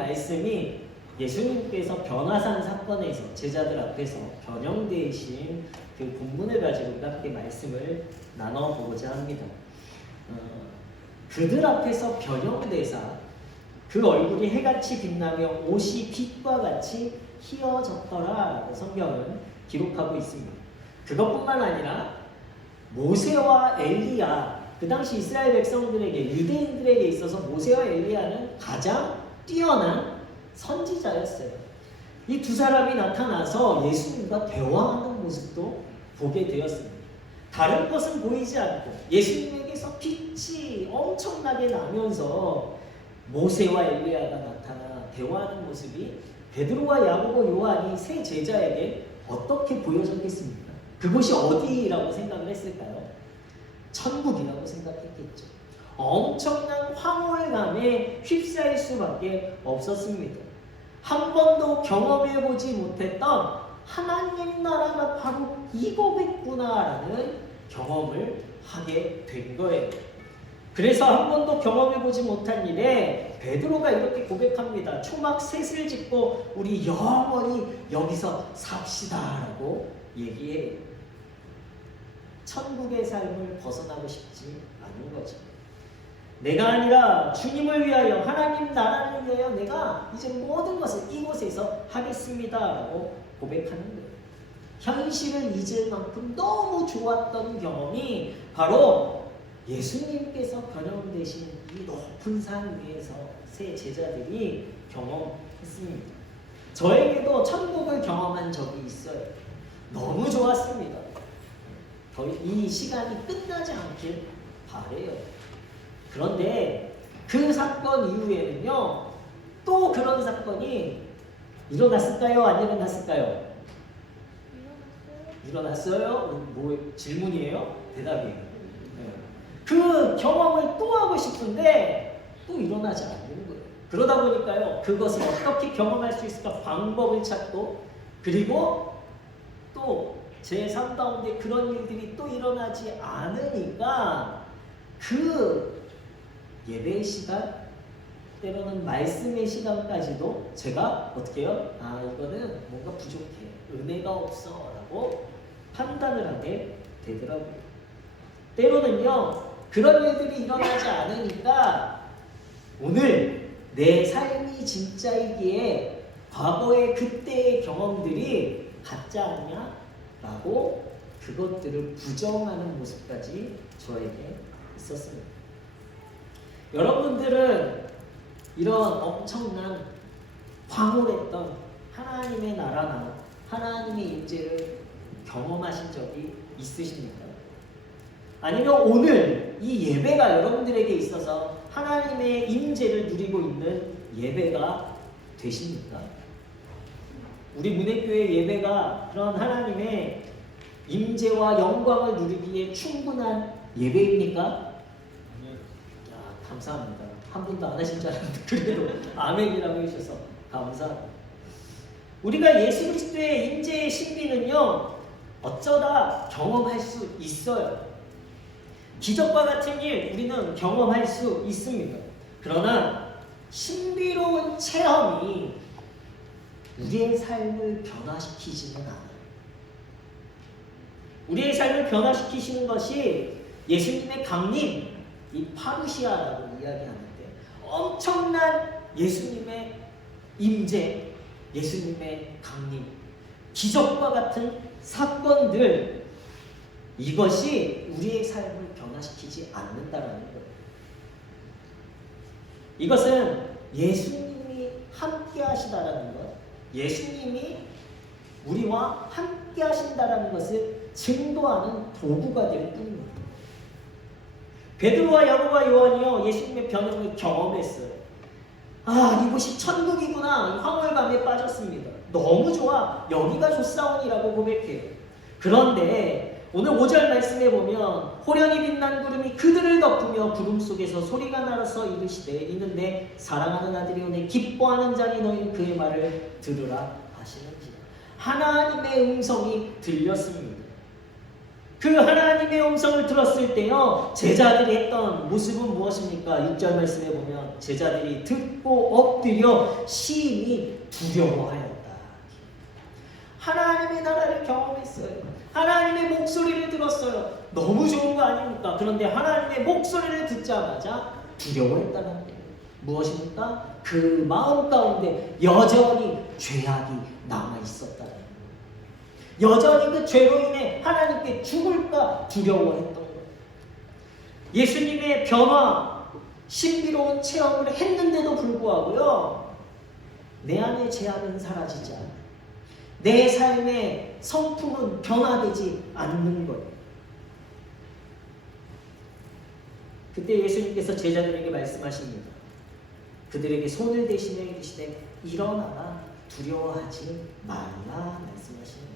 말씀이 예수님께서 변화산 사건에서 제자들 앞에서 변형되신 그 본문을 가지고 우리가 함께 말씀을 나눠보고자 합니다. 그들 앞에서 변형되사 그 얼굴이 해같이 빛나며 옷이 빛과 같이 희어졌더라라고 성경은 기록하고 있습니다. 그것뿐만 아니라 모세와 엘리야, 그 당시 이스라엘 백성들에게, 유대인들에게 있어서 모세와 엘리야는 가장 뛰어난 선지자였어요. 이 두 사람이 나타나서 예수님과 대화하는 모습도 보게 되었습니다. 다른 것은 보이지 않고 예수님에게서 빛이 엄청나게 나면서 모세와 엘리야가 나타나 대화하는 모습이 베드로와 야고보, 요한이 세 제자에게 어떻게 보여졌겠습니까? 그곳이 어디라고 생각을 했을까요? 천국이라고 생각했겠죠. 엄청난 황홀감에 휩싸일 수밖에 없었습니다. 한 번도 경험해보지 못했던 하나님 나라가 바로 이거겠구나라는 경험을 하게 된 거예요. 그래서 한 번도 경험해보지 못한 일에 베드로가 이렇게 고백합니다. 초막 셋을 짓고 우리 영원히 여기서 삽시다라고 얘기해요. 천국의 삶을 벗어나고 싶지 않은 거죠. 내가 아니라 주님을 위하여, 하나님 나라를 위하여 내가 이제 모든 것을 이곳에서 하겠습니다라고 고백하는 거예요. 현실을 잊을 만큼 너무 좋았던 경험이 바로 예수님께서 변형되신 이 높은 산 위에서 세 제자들이 경험했습니다. 저에게도 천국을 경험한 적이 있어요. 너무 좋았습니다. 이 시간이 끝나지 않길 바래요. 그런데 그 사건 이후에는요, 또 그런 사건이 일어났을까요? 안 일어났을까요? 일어났어요? 뭐 질문이에요? 대답이에요. 네. 그 경험을 또 하고 싶은데 또 일어나지 않는 거예요. 그러다 보니까요, 그것을 어떻게 경험할 수 있을까 방법을 찾고, 그리고 또 제 삶 가운데 그런 일들이 또 일어나지 않으니까 그 예배의 시간, 때로는 말씀의 시간까지도 제가 어떻게 해요? 아, 이거는 뭔가 부족해, 은혜가 없어 라고 판단을 하게 되더라고요. 때로는요, 그런 일들이 일어나지 않으니까 오늘 내 삶이 진짜이기에 과거의 그때의 경험들이 가짜 아니야? 라고 그것들을 부정하는 모습까지 저에게 있었습니다. 여러분들은 이런 엄청난 황홀했던 하나님의 나라나 하나님의 임재를 경험하신 적이 있으십니까? 아니면 오늘 이 예배가 여러분들에게 있어서 하나님의 임재를 누리고 있는 예배가 되십니까? 우리 문해교회 예배가 그런 하나님의 임재와 영광을 누리기에 충분한 예배입니까? 야, 감사합니다. 한 분도 안 하신 줄 알았는데 그래도 아멘이라고 해주셔서 감사합니다. 우리가 예수 그리스도의 임재의 신비는요, 어쩌다 경험할 수 있어요. 기적과 같은 일 우리는 경험할 수 있습니다. 그러나 신비로운 체험이 우리의 삶을 변화시키지는 않아요. 우리의 삶을 변화시키시는 것이 예수님의 강림, 이 파루시아라고 이야기하는데 엄청난 예수님의 임재, 예수님의 강림, 기적과 같은 사건들, 이것이 우리의 삶을 변화시키지 않는다라는 거예요. 이것은 예수님이 함께 하시다라는 것, 예수님이 우리와 함께 하신다라는 것을 증거하는 도구가 될 뿐입니다. 베드로와 야고보와 요한이요, 예수님의 변형을 경험했어요. 아, 이곳이 천국이구나, 황홀감에 빠졌습니다. 너무 좋아, 여기가 좋사오니라고 고백해요. 그런데 오늘 5절 말씀에 보면 호련히 빛난 구름이 그들을 덮으며 구름 속에서 소리가 나서 이르시되 이는 내 사랑하는 아들이오니 기뻐하는 자니 너희는 그의 말을 들으라 하시는지라. 하나님의 음성이 들렸습니다. 그 하나님의 음성을 들었을 때요, 제자들이 했던 모습은 무엇입니까? 6절 말씀에 보면 제자들이 듣고 엎드려 심히 두려워하였다. 하나님의 나라를 경험했어요. 하나님의 목소리를 들었어요. 너무 좋은 거 아닙니까? 그런데 하나님의 목소리를 듣자마자 두려워했다는 거예요. 무엇입니까? 그 마음 가운데 여전히 죄악이 남아있었다는 거예요. 여전히 그 죄로 인해 하나님께 죽을까 두려워했던 거예요. 예수님의 변화, 신비로운 체험을 했는데도 불구하고요, 내 안의 죄악은 사라지지 않아요. 내 삶의 성품은 변화되지 않는 거예요. 그때 예수님께서 제자들에게 말씀하십니다. 그들에게 손을 대시며 이르시되 일어나라, 두려워하지 말라 말씀하십니다.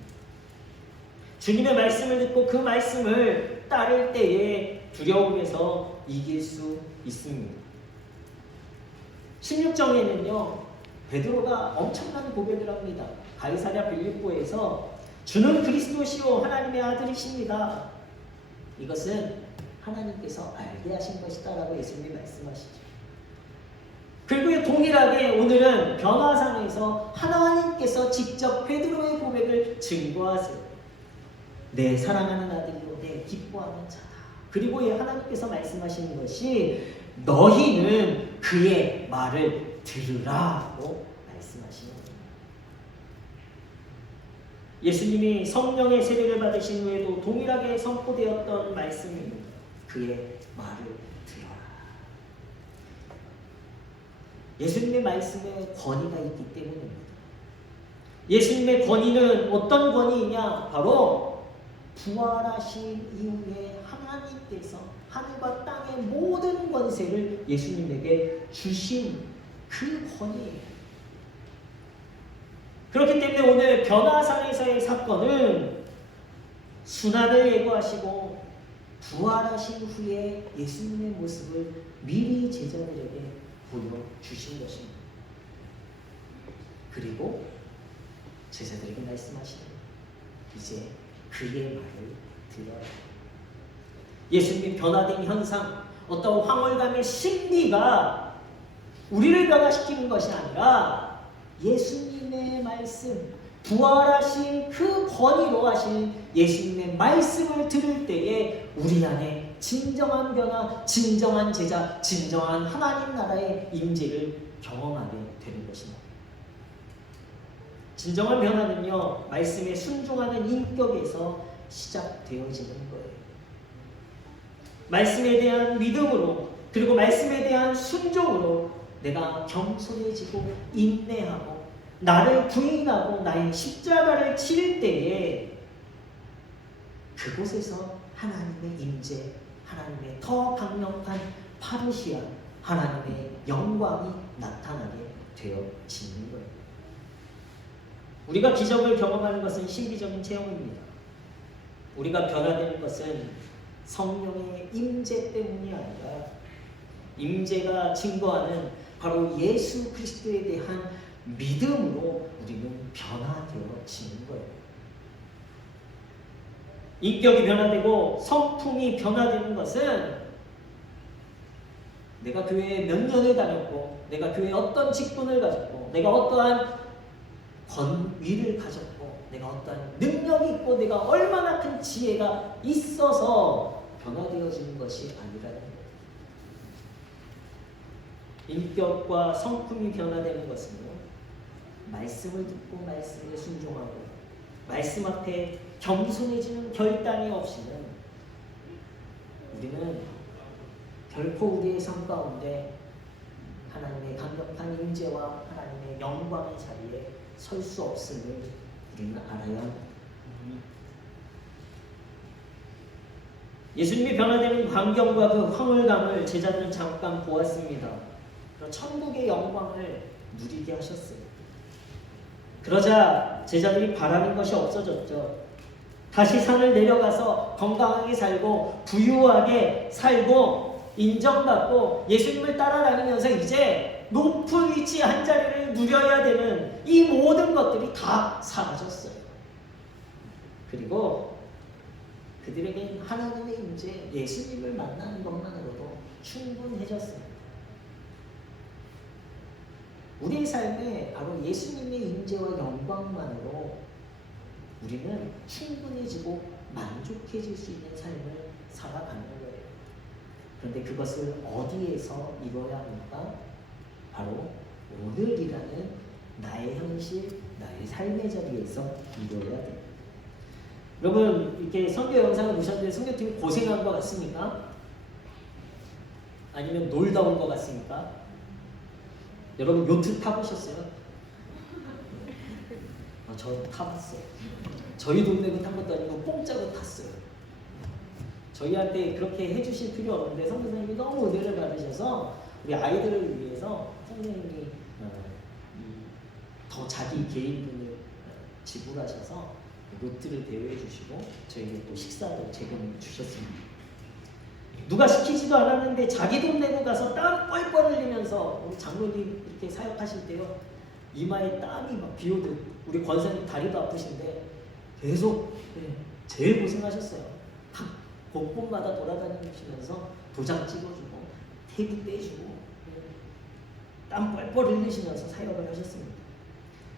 주님의 말씀을 듣고 그 말씀을 따를 때에 두려움에서 이길 수 있습니다. 16장에는요, 베드로가 엄청난 고백을 합니다. 가이사랴 빌립보에서 주는 그리스도시요 하나님의 아들이십니다. 이것은 하나님께서 알게 하신 것이다 라고 예수님이 말씀하시죠. 그리고 동일하게 오늘은 변화산에서 하나님께서 직접 베드로의 고백을 증거하세요. 내 사랑하는 아들이요 내 기뻐하는 자다. 그리고 하나님께서 말씀하시는 것이 너희는 그의 말을 들으라고 말씀하시는 겁니다. 예수님이 성령의 세례를 받으신 후에도 동일하게 선포되었던 말씀입니다. 그의 말을 들어라. 예수님의 말씀에 권위가 있기 때문입니다. 예수님의 권위는 어떤 권위이냐? 바로 부활하신 이후에 하나님께서 하늘과 땅의 모든 권세를 예수님에게 주신 그 권위예요. 그렇기 때문에 오늘 변화산에서의 사건은 순환을 예고하시고 부활하신 후에 예수님의 모습을 미리 제자들에게 보여주신 것입니다. 그리고 제자들에게 말씀하시는 이제 그의 말을 들어라. 예수님이 변화된 현상, 어떤 황홀감의 신비가 우리를 변화시키는 것이 아니라 예수님의 말씀, 부활하신 그 권위로 하신 예수님의 말씀을 들을 때에 우리 안에 진정한 변화, 진정한 제자, 진정한 하나님 나라의 임재를 경험하게 되는 것입니다. 진정한 변화는요, 말씀에 순종하는 인격에서 시작되어지는 거예요. 말씀에 대한 믿음으로, 그리고 말씀에 대한 순종으로 내가 겸손해지고 인내하고 나를 부인하고 나의 십자가를 칠 때에 그곳에서 하나님의 임재, 하나님의 더 강력한 파루시아, 하나님의 영광이 나타나게 되어지는 거예요. 우리가 기적을 경험하는 것은 신비적인 체험입니다. 우리가 변화되는 것은 성령의 임재 때문이 아니라 임재가 증거하는 바로 예수 그리스도에 대한 믿음으로 우리는 변화되어지는 거예요. 인격이 변화되고 성품이 변화되는 것은 내가 교회에 몇 년을 다녔고, 내가 교회에 어떤 직분을 가졌고, 내가 어떠한 권위를 가졌고, 내가 어떠한 능력이 있고, 내가 얼마나 큰 지혜가 있어서 변화되어지는 것이 아니라는 거예요. 인격과 성품이 변화되는 것은요, 말씀을 듣고 말씀에 순종하고 말씀 앞에 겸손해지는 결단이 없이는 우리는 결코 우리의 삶 가운데 하나님의 강력한 임재와 하나님의 영광의 자리에 설 수 없음을 우리는 알아야 합니다. 예수님이 변화되는 광경과 그 황홀감을 제자들은 잠깐 보았습니다. 천국의 영광을 누리게 하셨어요. 그러자 제자들이 바라는 것이 없어졌죠. 다시 산을 내려가서 건강하게 살고 부유하게 살고 인정받고 예수님을 따라다니면서 이제 높은 위치 한 자리를 누려야 되는 이 모든 것들이 다 사라졌어요. 그리고 그들에겐 하나님의 임재, 예수님을 만나는 것만으로도 충분해졌습니다. 우리의 삶에 바로 예수님의 임재와 영광만으로 우리는 충분해지고 만족해질 수 있는 삶을 살아가는 거예요. 그런데 그것을 어디에서 이루어야 합니까? 바로 오늘이라는 나의 현실, 나의 삶의 자리에서 이루어야 돼요. 여러분 이렇게 선교 영상을 보셨는데 선교팀이 고생한 것 같습니까? 아니면 놀다 온 것 같습니까? 여러분 요트 타보셨어요? 저 타봤어요. 저희 동네도 탄 것도 아니고 공짜로 탔어요. 저희한테 그렇게 해주실 필요 없는데 선교사님이 너무 은혜를 받으셔서 우리 아이들을 위해서 선생님이 더 자기 개인분을 지불하셔서 요트를 대여해 주시고 저희에게 또 식사도 제공해 주셨습니다. 누가 시키지도 않았는데 자기 돈 내고 가서 땀 뻘뻘 흘리면서 우리 장로님 이렇게 사역하실 때요 이마에 땀이 막 비오듯 우리 권사님 다리도 아프신데 계속 제일 고생하셨어요. 각 곳곳마다 돌아다니시면서 도장 찍어주고 테이프 떼주고 땀 뻘뻘 흘리시면서 사역을 하셨습니다.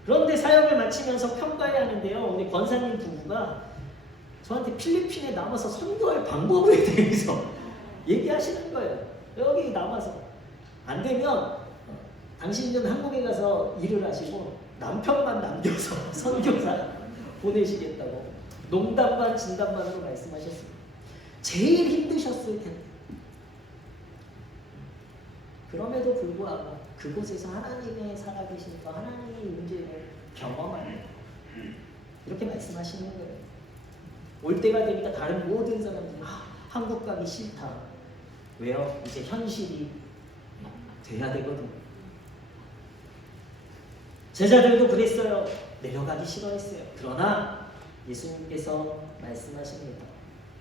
그런데 사역을 마치면서 평가해야 하는데요. 우리 권사님 부부가 저한테 필리핀에 남아서 선교할 방법에 대해서 얘기하시는 거예요. 여기 남아서 안 되면 당신은 한국에 가서 일을 하시고 남편만 남겨서 선교사 보내시겠다고 농담 반 진담 반으로 말씀하셨습니다. 제일 힘드셨을 텐데 그럼에도 불구하고 그곳에서 하나님의 살아계심과 하나님의 임재를 경험하는 이렇게 말씀하시는 거예요. 올 때가 되니까 다른 모든 사람들이 한국 가기 싫다. 왜요? 이제 현실이 돼야 되거든. 제자들도 그랬어요. 내려가기 싫어했어요. 그러나 예수님께서 말씀하십니다.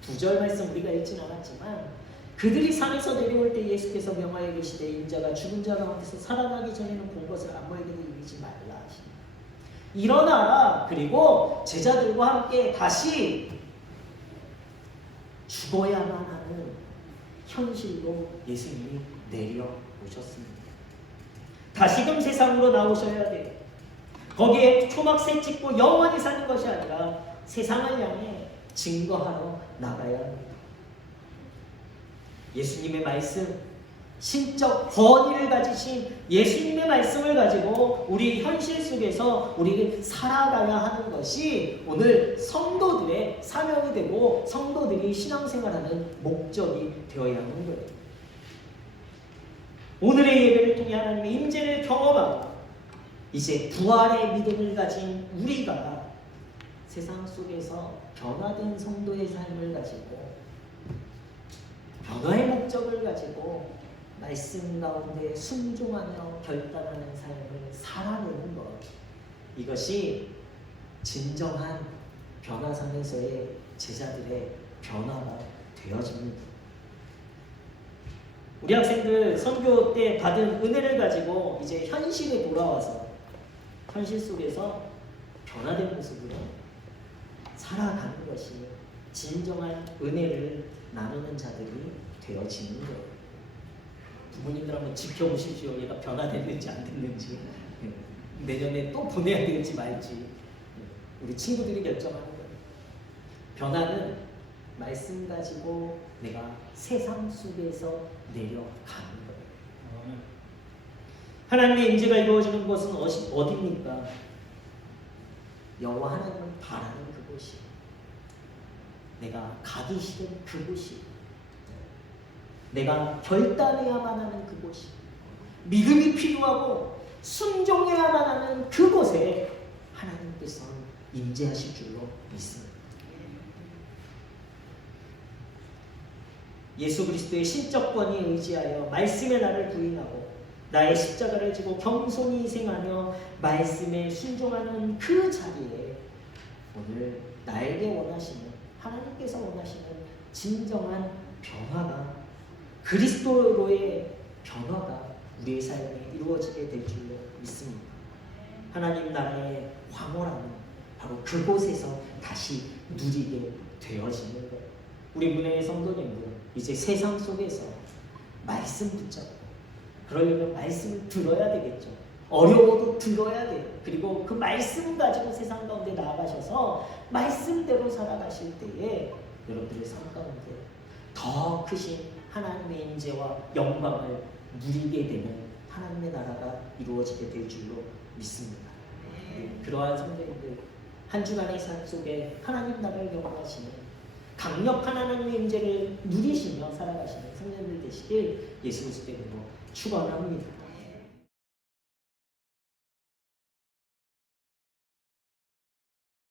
2절 말씀 우리가 읽진 않았지만 그들이 산에서 내려올 때 예수께서 명하여 계시되 인자가 죽은 자 가운데서 살아나기 전에는 본 것을 아무에게도 이르지 말라 하십니다. 일어나라. 그리고 제자들과 함께 다시 죽어야만 하는 현실로 예수님이 내려오셨습니다. 다시금 세상으로 나오셔야 돼요. 거기에 초막새 찍고 영원히 사는 것이 아니라 세상을 향해 증거하러 나가야 합니다. 예수님의 말씀, 신적 권위를 가지신 예수님의 말씀을 가지고 우리 현실 속에서 우리를 살아가야 하는 것이 오늘 성도들의 사명이 되고 성도들이 신앙생활하는 목적이 되어야 하는 거예요. 오늘의 예배를 통해 하나님의 임재를 경험하고 이제 부활의 믿음을 가진 우리가 세상 속에서 변화된 성도의 삶을 가지고 변화의 목적을 가지고 말씀 가운데 순종하며 결단하는 삶을 살아내는 것, 이것이 진정한 변화상에서의 제자들의 변화가 되어집니다. 우리 학생들 선교 때 받은 은혜를 가지고 이제 현실에 돌아와서 현실 속에서 변화된 모습으로 살아가는 것이 진정한 은혜를 나누는 자들이 되어지는 거예요. 부모님들 한번 지켜보십시오. 얘가 변화됐는지 안 됐는지, 내년에 또 보내야 될지 말지 우리 친구들이 결정하는 거예요. 변화는 말씀 가지고 내가 세상 속에서 내려가는 거예요. 하나님의 임재가 이루어지는 곳은 어디입니까? 여호와 하나님을 바라는 그곳이, 내가 가기 싫은 그곳이, 내가 결단해야만 하는 그곳이, 믿음이 필요하고 순종해야만 하는 그곳에 하나님께서 임재하실 줄로 믿습니다. 예수 그리스도의 신적 권위에 의지하여 말씀의 나를 부인하고 나의 십자가를 지고 겸손히 희생하며 말씀에 순종하는 그 자리에 오늘 나에게 원하시는, 하나님께서 원하시는 진정한 변화가, 그리스도로의 변화가 우리의 삶에 이루어지게 될 줄로 믿습니다. 하나님 나라의 황홀함은 바로 그곳에서 다시 누리게 되어지는 거예요. 우리 문혜의 성도님들 이제 세상 속에서 말씀 붙잡고 그러려면 말씀을 들어야 되겠죠. 어려워도 들어야 돼요. 그리고 그 말씀 가지고 세상 가운데 나아가셔서 말씀대로 살아가실 때에 여러분들의 삶 가운데 더 크신 하나님의 임재와 영광을 누리게 되는 하나님의 나라가 이루어지게 될 줄로 믿습니다. 그러한 성도님들 한 주간의 삶 속에 하나님 나라를 경험하시는 강력한 하나님의 임재를 누리시며 살아가시는 성도님들 되시길 예수 그리스도 이름으로 축원합니다.